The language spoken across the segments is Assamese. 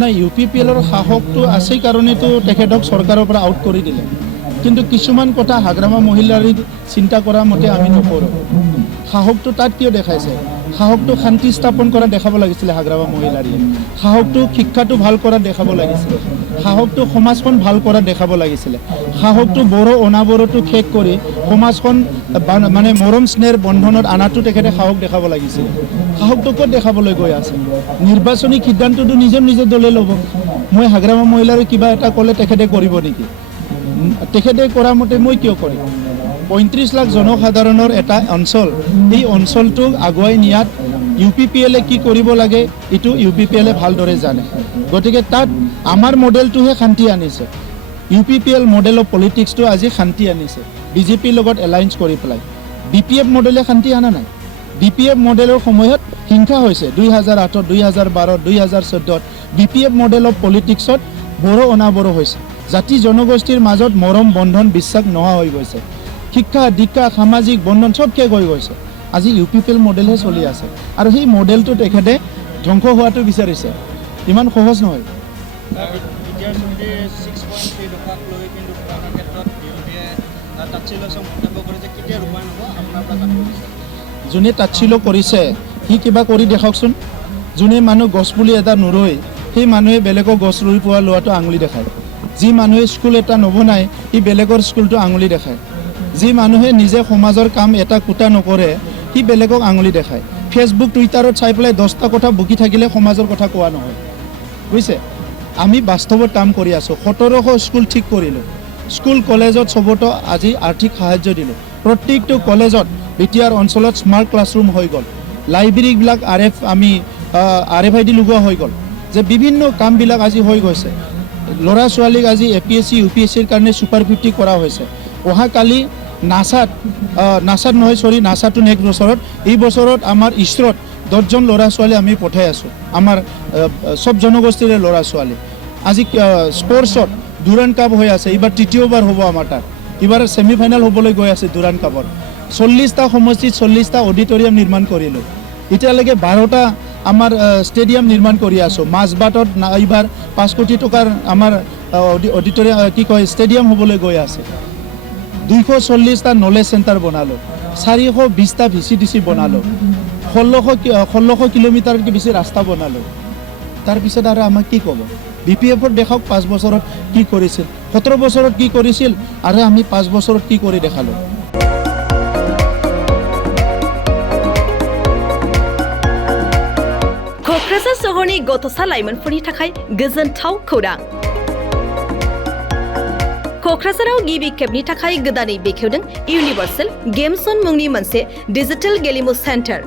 না UPPLৰ সাহসটো আছে কাৰণেতো তেখেতক চৰকাৰৰ পৰা আউট কৰি দিলে কিন্তু কিছুমান কথা হাগ্ৰামা মহিলাৰ চিন্তা কৰা মতে আমি নকৰোঁ সাহসটো তাত কিয় দেখাইছে সাহসটো শান্তি স্থাপন কৰা দেখাব লাগিছিলে হাগ্ৰামা মহিলাৰী সাহসটো শিক্ষাটো ভাল কৰা দেখাব লাগিছিলে সাহসটো সমাজখন ভাল কৰা দেখাব লাগিছিলে সাহসটো বড়ো অনাবড়োটো শেষ কৰি সমাজখন মানে মৰম স্নেহৰ বন্ধনত আনাটো তেখেতে সাহস দেখাব লাগিছিলে সাহসটো ক'ত দেখাবলৈ গৈ আছে নিৰ্বাচনী সিদ্ধান্তটো নিজৰ দলে ল'ব মই হাগ্ৰামা মহিলাৰ কিবা এটা ক'লে তেখেতে কৰিব নেকি তেখেতে কৰা মতে মই কিয় কৰিম ৩৫ লাখ জনসাধাৰণৰ এটা অঞ্চল এই অঞ্চলটোক আগুৱাই নিয়াত UPPLে কি কৰিব লাগে এইটো UPPLে ভালদৰে জানে গতিকে তাত আমাৰ মডেলটোহে শান্তি আনিছে UPPL মডেল অফ পলিটিক্সটো আজি শান্তি আনিছে বিজেপিৰ লগত এলায়েন্স কৰি পেলাই BPF মডেলে শান্তি আনা নাই BPF মডেলৰ সময়ত হিংসা হৈছে 2008 2012 2014 BPF মডেল অফ পলিটিক্সত বড়ো অনাবড়ো হৈছে জাতি জনগোষ্ঠীৰ মাজত মৰম বন্ধন বিশ্বাস নোহোৱা হৈ গৈছে শিক্ষা দীক্ষা সামাজিক বন্ধন সব শেষ হৈ গৈছে আজি UPPL মডেলহে চলি আছে আৰু সেই মডেলটো তেখেতে ধ্বংস হোৱাটো বিচাৰিছে ইমান সহজ নহয় যোনে তাচ্ছিল্য কৰিছে সি কিবা কৰি দেখাওকচোন যোনে মানুহ গছপুলি এটা নুৰুই সেই মানুহে বেলেগক গছ ৰুই পোৱা লোৱাটো আঙুলি দেখায় যি মানুহে স্কুল এটা নবনায় সি বেলেগৰ স্কুলটো আঙুলি দেখায় যি মানুহে নিজে সমাজৰ কাম এটা কুটা নকৰে সি বেলেগক আঙুলি দেখায় ফেচবুক টুইটাৰত চাই পেলাই 10টা কথা বকি থাকিলে সমাজৰ কথা কোৱা নহয় বুজিছে আমি বাস্তৱত কাম কৰি আছোঁ 1700 স্কুল ঠিক কৰিলোঁ স্কুল কলেজত সবতো আজি আৰ্থিক সাহায্য দিলোঁ প্ৰত্যেকটো কলেজত বিটিআৰ অঞ্চলত স্মাৰ্ট ক্লাছৰুম হৈ গ'ল লাইব্ৰেৰীবিলাক আমি RFID লগোৱা হৈ গ'ল যে বিভিন্ন কামবিলাক আজি হৈ গৈছে ল'ৰা ছোৱালীক আজি APSC UPSCৰ কাৰণে সুপাৰ 50 কৰা হৈছে অহাকালি নাসাটো নেক্সট বছৰত এই বছৰত আমাৰ ইছৰত 10জন ল'ৰা ছোৱালী আমি পঠাই আছোঁ আমাৰ সব জনগোষ্ঠীৰে ল'ৰা ছোৱালী আজি স্পৰ্টছত ডুৰাণ্ড কাপ হৈ আছে এইবাৰ তৃতীয়বাৰ হ'ব আমাৰ তাত এইবাৰ ছেমিফাইনেল হ'বলৈ গৈ আছে ডুৰাণ্ড কাপৰ 40টা সমষ্টিত 40টা অডিটৰিয়াম নিৰ্মাণ কৰিলোঁ এতিয়ালৈকে 12টা আমাৰ ষ্টেডিয়াম নিৰ্মাণ কৰি আছোঁ মাজবাটত এইবাৰ 5 কোটি টকাৰ আমাৰ অডিটৰিয়াম কি কয় ষ্টেডিয়াম হ'বলৈ গৈ আছে 240টা নলেজ চেণ্টাৰ বনালোঁ 420টা VCDC বনালোঁ 1600 কিলোমিটাৰতকৈ বেছি ৰাস্তা বনালোঁ তাৰপিছত আৰু আমাক কি ক'ব BPFত দেখাওক 5 বছৰত কি কৰিছিল 17 বছৰত কি কৰিছিল আৰু আমি 5 বছৰত কি কৰি দেখালোঁ क'क्राझार सहरनि गथ'सा लाइमोनफोरनि थाखाय गोजोनथाव खौरां क'क्राझाराव गिबि खेबनि थाखाय गोदानै बेखेवदों इउनिभार्सेल गेम्स जन मुंनि मोनसे डिजिटेल गेलेमु सेन्टार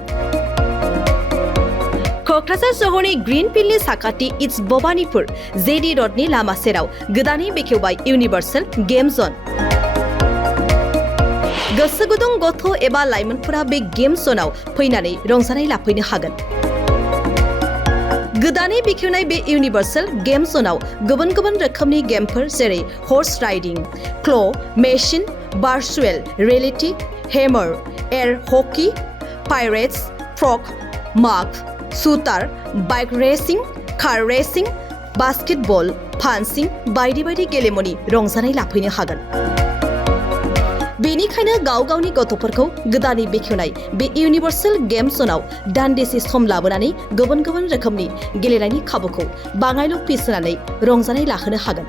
क'क्राझार सहरनि ग्रीनफील्डनि साखाथि इट्स भबानिपुर जेडी रडनि लामा सेराव गोदानै बेखेवबाय इउनिभार्सेल गेम्स जन गोसो गुदुं गथ' एबा लाइमोनफोरा बे गेम्स जनाव फैनानै रंजानाय लाफैनो हागोन गोदानै बेखेवनाय बे इउनिभार्सेल गेम्स जनाव गुबुन गुबुन रोखोमनि गेमफोर जेरै horse riding claw' machine virtual reality hammer air hockey pirates frog माग shooter bike racing car racing basketball फान्सिं बायदि बायदि गेलेमुनि रंजानाय लाफैनो हागोन बेनिखायनो गाव गावनि गथ'फोरखौ गोदानै बेखेवनाय बे इउनिभार्सेल गेम्स जनाव दान्दिसे सम लाबोनानै गुबुन गुबुन रोखोमनि गेलेनायनि खाबुखौ बाङायल' फिस होनानै रंजानाय लाहोनो हागोन